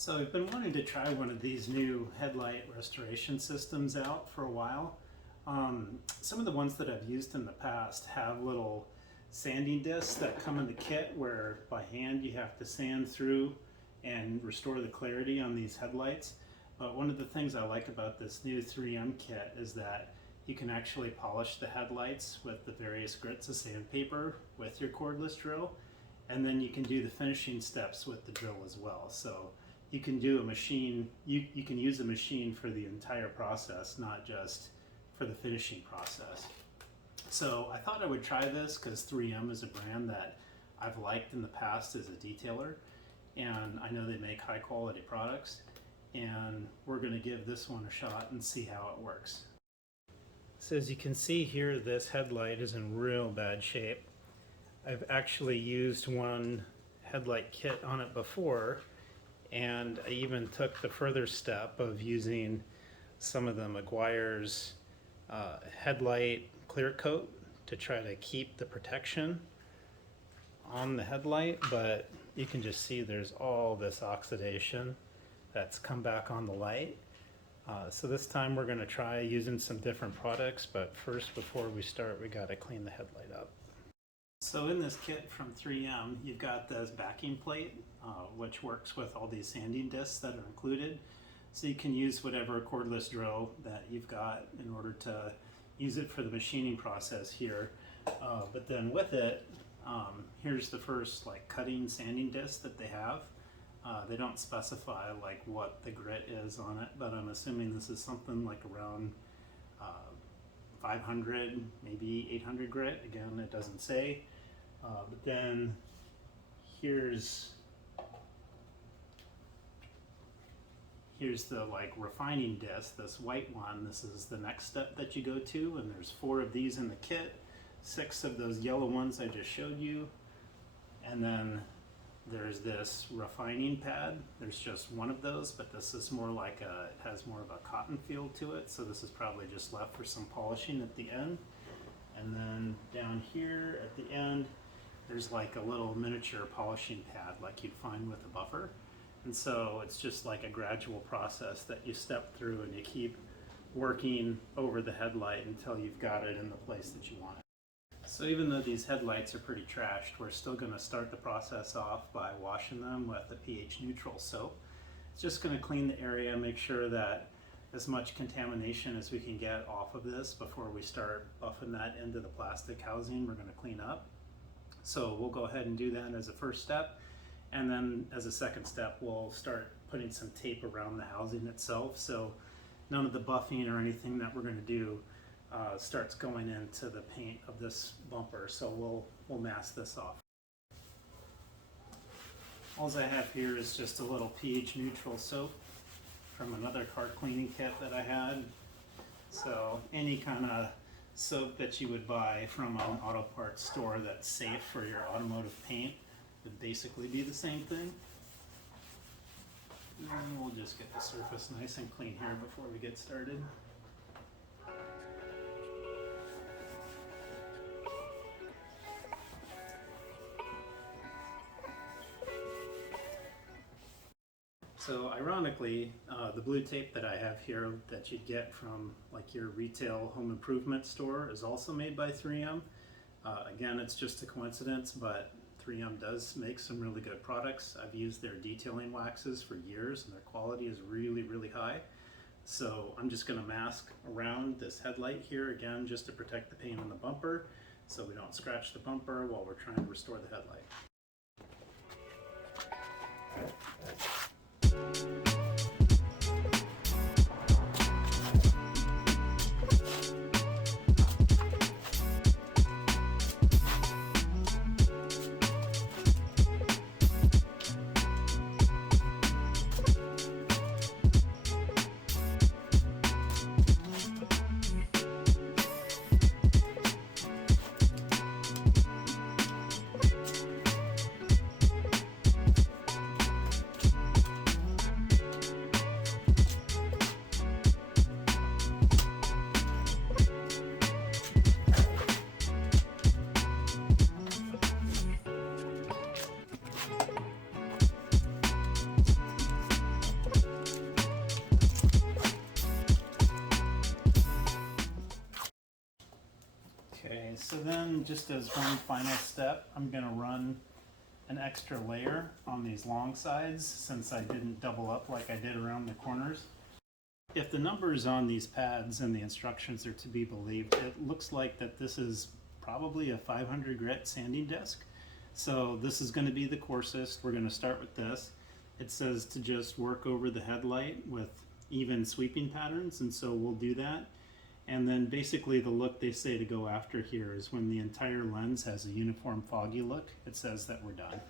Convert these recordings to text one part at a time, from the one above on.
So I've been wanting to try one of these new headlight restoration systems out for a while. Some of the ones that I've used in the past have little sanding discs that come in the kit where by hand you have to sand through and restore the clarity on these headlights. But one of the things I like about this new 3M kit is that you can actually polish the headlights with the various grits of sandpaper with your cordless drill, and then you can do the finishing steps with the drill as well. So you can do a machine, you can use a machine for the entire process, not just for the finishing process. So I thought I would try this because 3M is a brand that I've liked in the past as a detailer, and I know they make high quality products, and we're going to give this one a shot and see how it works. So as you can see here, this headlight is in real bad shape. I've actually used one headlight kit on it before, and I even took the further step of using some of the Meguiar's headlight Clearcoat to try to keep the protection on the headlight, but you can just see there's all this oxidation that's come back on the light. So this time we're going to try using some different products, but first, before we start, we got to clean the headlight up. So in this kit from 3M, you've got this backing plate, which works with all these sanding discs that are included. So you can use whatever cordless drill that you've got in order to use it for the machining process here. But then with it, here's the first cutting sanding disc that they have. They don't specify what the grit is on it, but I'm assuming this is something like around 500, maybe 800 grit. Again, it doesn't say. But then here's the refining disc, this white one. This is the next step that you go to, and there's 4 of these in the kit, 6 of those yellow ones I just showed you, and then there's this refining pad. There's just one of those, but this is more like it has more of a cotton feel to it, so this is probably just left for some polishing at the end. And then down here at the end, there's like a little miniature polishing pad like you'd find with a buffer. And so it's just like a gradual process that you step through, and you keep working over the headlight until you've got it in the place that you want it. So even though these headlights are pretty trashed, we're still going to start the process off by washing them with a pH neutral soap. It's just going to clean the area, make sure that as much contamination as we can get off of this before we start buffing that into the plastic housing we're going to clean up. So we'll go ahead and do that as a first step, and then as a second step we'll start putting some tape around the housing itself, so none of the buffing or anything that we're going to do starts going into the paint of this bumper. So we'll mask this off. All I have here is just a little pH neutral soap from another car cleaning kit that I had. So any kind of soap that you would buy from an auto parts store that's safe for your automotive paint would basically be the same thing. And we'll just get the surface nice and clean here before we get started. So ironically, the blue tape that I have here that you'd get from your retail home improvement store is also made by 3M. Again, it's just a coincidence, but 3M does make some really good products. I've used their detailing waxes for years, and their quality is really, really high. So I'm just going to mask around this headlight here again, just to protect the paint on the bumper, so we don't scratch the bumper while we're trying to restore the headlight. then just as one final step, I'm going to run an extra layer on these long sides since I didn't double up like I did around the corners. If the numbers on these pads and the instructions are to be believed, it looks like that this is probably a 500 grit sanding disc. So this is going to be the coarsest. We're going to start with this. It says to just work over the headlight with even sweeping patterns, and so we'll do that. And then basically the look they say to go after here is when the entire lens has a uniform foggy look, it says that we're done.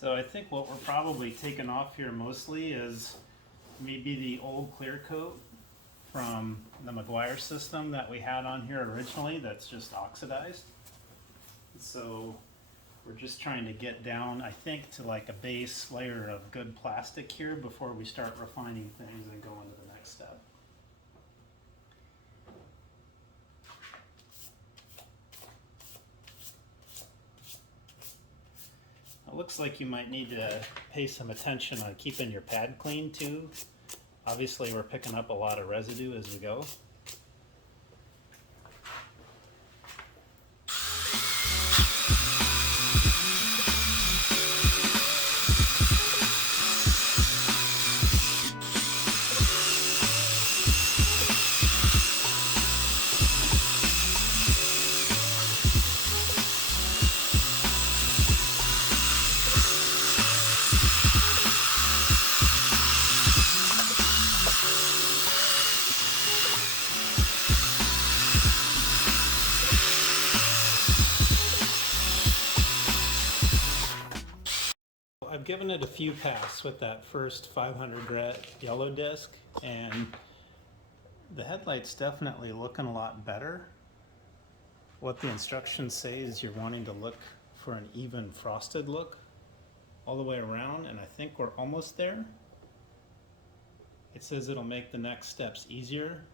So I think what we're probably taking off here mostly is maybe the old Clearcoat from the McGuire system that we had on here originally that's just oxidized. So we're just trying to get down, I think, to like a base layer of good plastic here before we start refining things and go into the next step. It looks like you might need to pay some attention on keeping your pad clean too. Obviously we're picking up a lot of residue as we go. I've given it a few passes with that first 500 grit yellow disc, and the headlight's definitely looking a lot better. What the instructions say is you're wanting to look for an even frosted look all the way around, and I think we're almost there. It says it'll make the next steps easier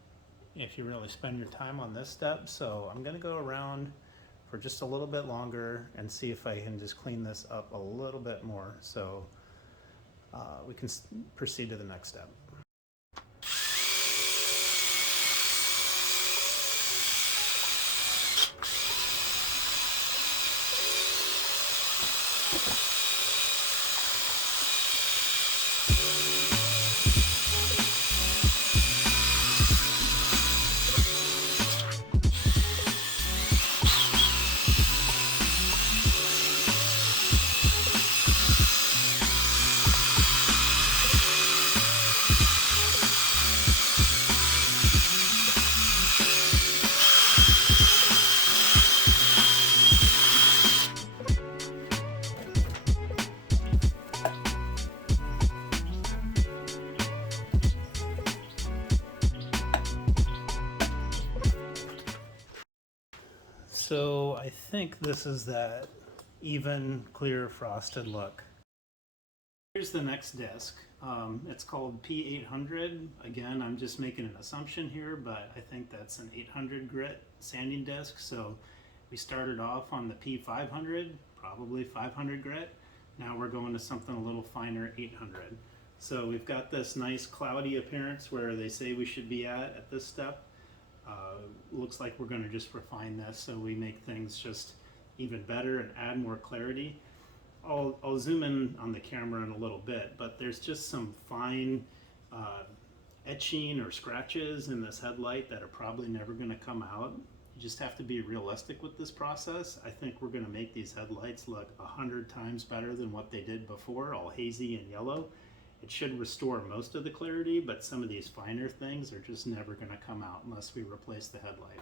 if you really spend your time on this step, so I'm going to go around for just a little bit longer and see if I can just clean this up a little bit more so we can proceed to the next step. So I think this is that even, clear, frosted look. Here's the next disc. It's called P800. Again, I'm just making an assumption here, but I think that's an 800 grit sanding disc. So we started off on the P500, probably 500 grit. Now we're going to something a little finer, 800. So we've got this nice cloudy appearance where they say we should be at this step. Looks like we're going to just refine this so we make things just even better and add more clarity. I'll zoom in on the camera in a little bit, but there's just some fine etching or scratches in this headlight that are probably never going to come out. You just have to be realistic with this process. I think we're going to make these headlights look 100 times better than what they did before, all hazy and yellow. It should restore most of the clarity, but some of these finer things are just never going to come out unless we replace the headlight.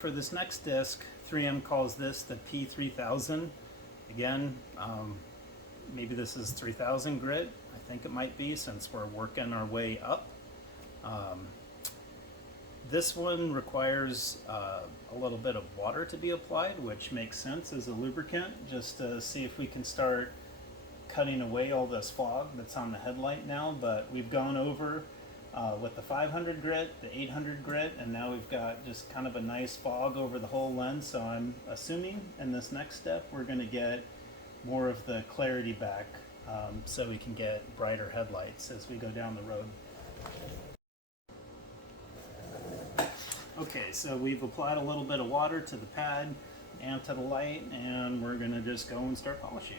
For this next disc, 3M calls this the P3000. Again, maybe this is 3000 grit. I think it might be, since we're working our way up. This one requires a little bit of water to be applied, which makes sense as a lubricant, just to see if we can start cutting away all this fog that's on the headlight now. But we've gone over with the 500 grit, the 800 grit, and now we've got just kind of a nice fog over the whole lens. So I'm assuming in this next step we're going to get more of the clarity back, so we can get brighter headlights as we go down the road. Okay, so we've applied a little bit of water to the pad and to the light, and we're going to just go and start polishing.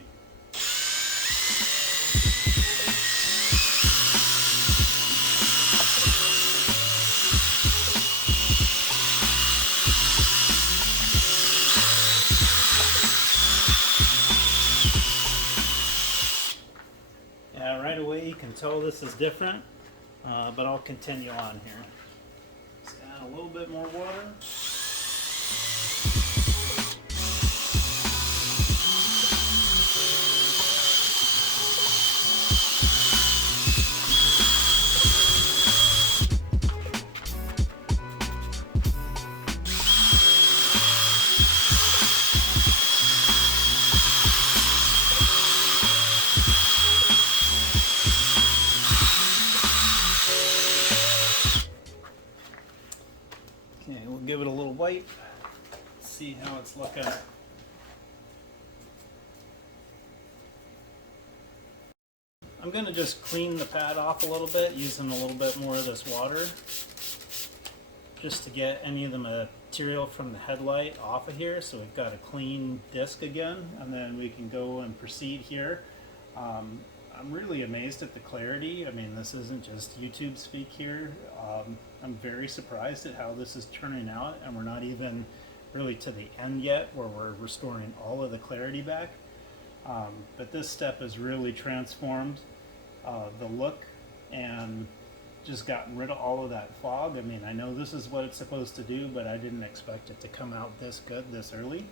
Right away you can tell this is different, but I'll continue on here. Let's add a little bit more water. Okay, we'll give it a little wipe, see how it's looking. I'm going to just clean the pad off a little bit using a little bit more of this water, just to get any of the material from the headlight off of here, so we've got a clean disc again, and then we can go and proceed here. I'm really amazed at the clarity. I mean, this isn't just YouTube speak here. I'm very surprised at how this is turning out, and we're not even really to the end yet where we're restoring all of the clarity back. But this step has really transformed the look and just gotten rid of all of that fog. I mean, I know this is what it's supposed to do, but I didn't expect it to come out this good this early.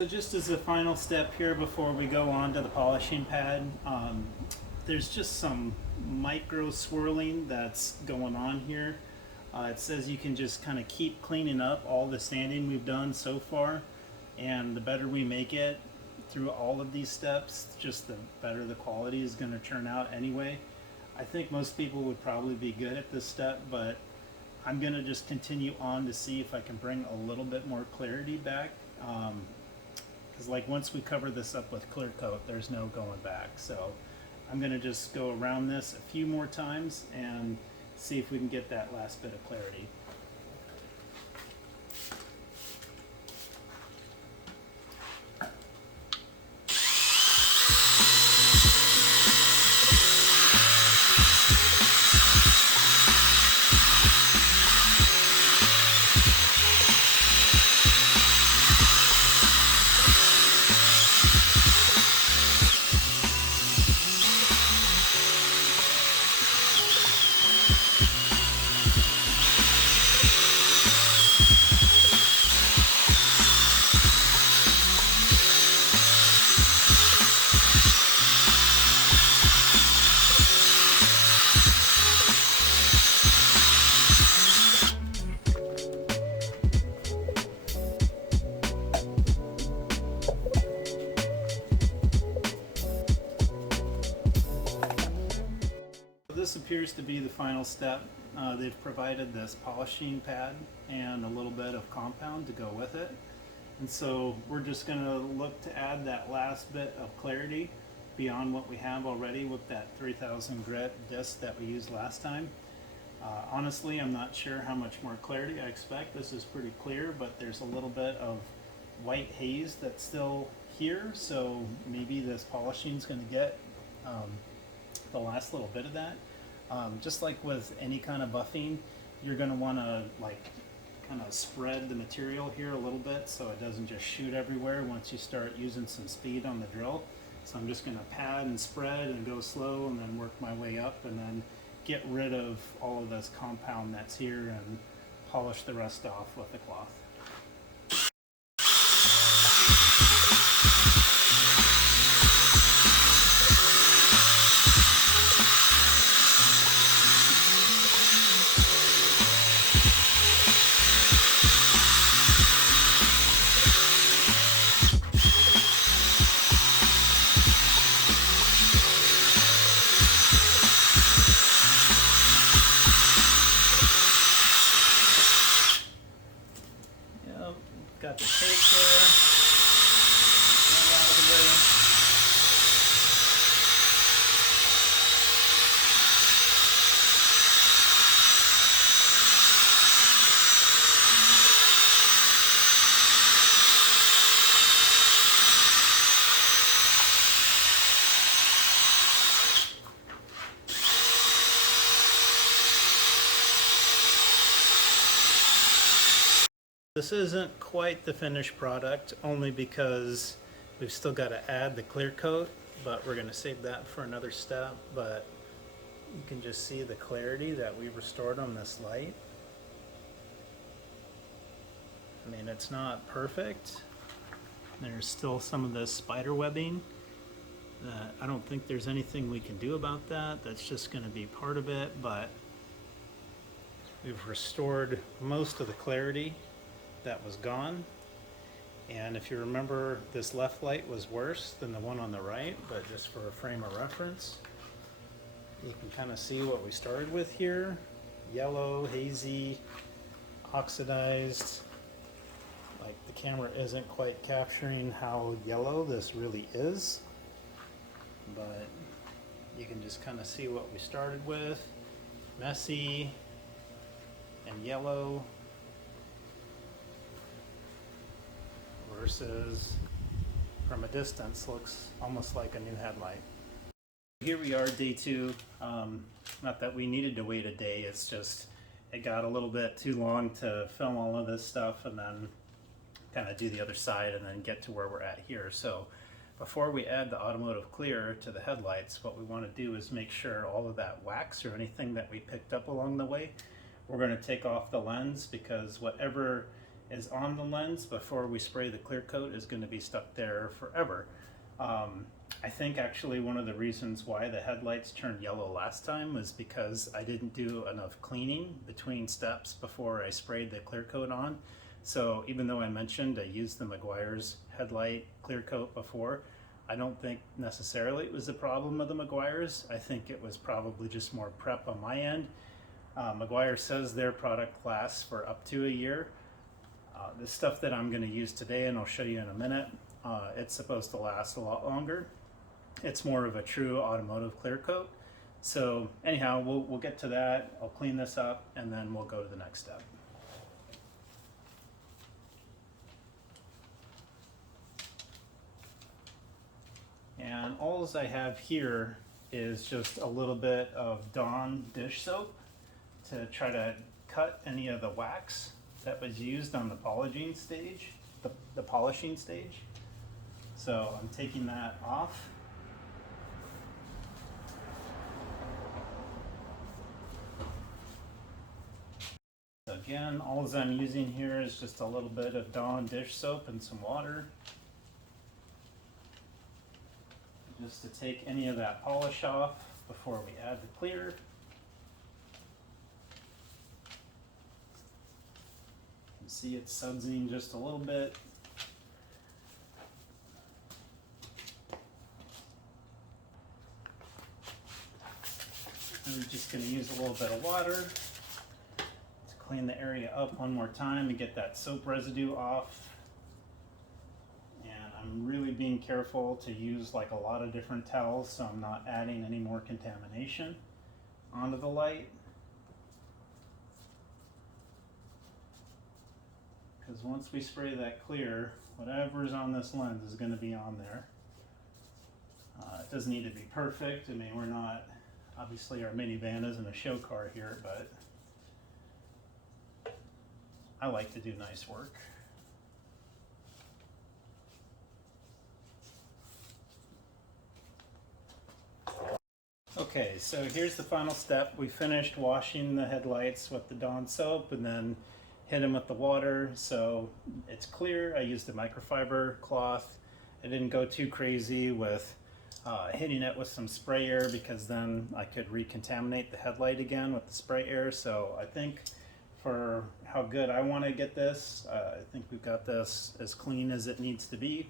So just as a final step here before we go on to the polishing pad, there's just some micro swirling that's going on here. It says you can just kind of keep cleaning up all the sanding we've done so far, and the better we make it through all of these steps, just the better the quality is going to turn out anyway. I think most people would probably be good at this step, but I'm going to just continue on to see if I can bring a little bit more clarity back. Because like once we cover this up with clear coat, there's no going back. So I'm going to just go around this a few more times and see if we can get that last bit of clarity. This appears to be the final step. They've provided this polishing pad and a little bit of compound to go with it. And so we're just going to look to add that last bit of clarity beyond what we have already with that 3000 grit disc that we used last time. Honestly, I'm not sure how much more clarity I expect. This is pretty clear, but there's a little bit of white haze that's still here, so maybe this polishing is going to get the last little bit of that. Just like with any kind of buffing, you're going to want to like kind of spread the material here a little bit so it doesn't just shoot everywhere once you start using some speed on the drill. So I'm just going to pad and spread and go slow and then work my way up and then get rid of all of this compound that's here and polish the rest off with a cloth. Got the tape there. Get out of the way. This isn't quite the finished product, only because we've still got to add the clear coat, but we're going to save that for another step. But you can just see the clarity that we restored on this light. I mean, it's not perfect. There's still some of this spider webbing that I don't think there's anything we can do about that. That's just going to be part of it, but we've restored most of the clarity that was gone. And if you remember, this left light was worse than the one on the right, but just for a frame of reference, you can kind of see what we started with here. Yellow, hazy, oxidized. Like the camera isn't quite capturing how yellow this really is, but you can just kind of see what we started with. Messy and yellow versus from a distance looks almost like a new headlight. Here we are, day 2. Not that we needed to wait a day, it's just it got a little bit too long to film all of this stuff and then kind of do the other side and then get to where we're at here. So before we add the automotive clear to the headlights, what we want to do is make sure all of that wax or anything that we picked up along the way, we're going to take off the lens, because whatever is on the lens before we spray the clear coat is going to be stuck there forever. I think actually one of the reasons why the headlights turned yellow last time was because I didn't do enough cleaning between steps before I sprayed the clear coat on. So even though I mentioned I used the Meguiar's headlight clear coat before, I don't think necessarily it was the problem of the Meguiar's. I think it was probably just more prep on my end. Meguiar says their product lasts for up to a year. The stuff that I'm going to use today, and I'll show you in a minute, it's supposed to last a lot longer. It's more of a true automotive clear coat. So anyhow, we'll get to that. I'll clean this up and then we'll go to the next step. And all I have here is just a little bit of Dawn dish soap to try to cut any of the wax that was used on the polishing stage, the polishing stage. So I'm taking that off. So again, all I'm using here is just a little bit of Dawn dish soap and some water, just to take any of that polish off before we add the clear. You can see it's sudsing just a little bit. I'm just going to use a little bit of water to clean the area up one more time and get that soap residue off. And I'm really being careful to use like a lot of different towels so I'm not adding any more contamination onto the light. Because once we spray that clear, whatever's on this lens is going to be on there. It doesn't need to be perfect. I mean, we're not, obviously our minivan isn't a show car here, but I like to do nice work. Okay, so here's the final step. We finished washing the headlights with the Dawn soap and then hit them with the water, so it's clear. I used a microfiber cloth. I didn't go too crazy with hitting it with some spray air because then I could recontaminate the headlight again with the spray air. So I think for how good I want to get this, I think we've got this as clean as it needs to be.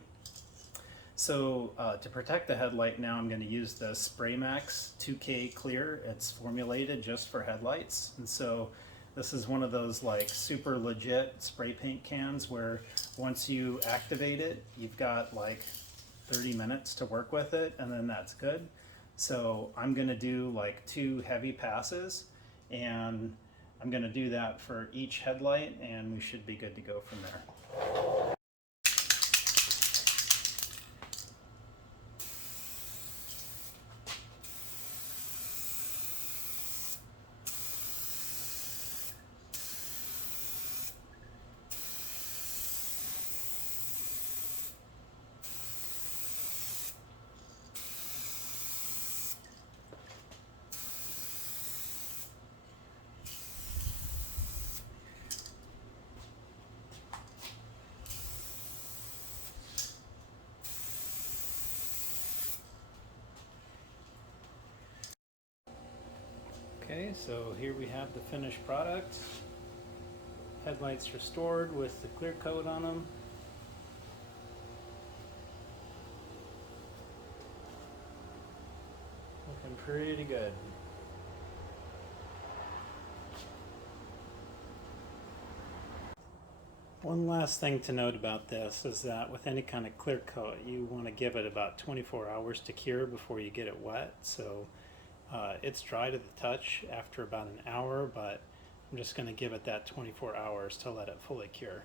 So to protect the headlight now, I'm going to use the SprayMax 2K Clear. It's formulated just for headlights, and so this is one of those like super legit spray paint cans where once you activate it, you've got like 30 minutes to work with it, and then that's good. So I'm going to do like 2 heavy passes, and I'm going to do that for each headlight, and we should be good to go from there. Okay, so here we have the finished product. Headlights restored with the clear coat on them. Looking pretty good. One last thing to note about this is that with any kind of clear coat, you want to give it about 24 hours to cure before you get it wet. So it's dry to the touch after about an hour, but I'm just going to give it that 24 hours to let it fully cure.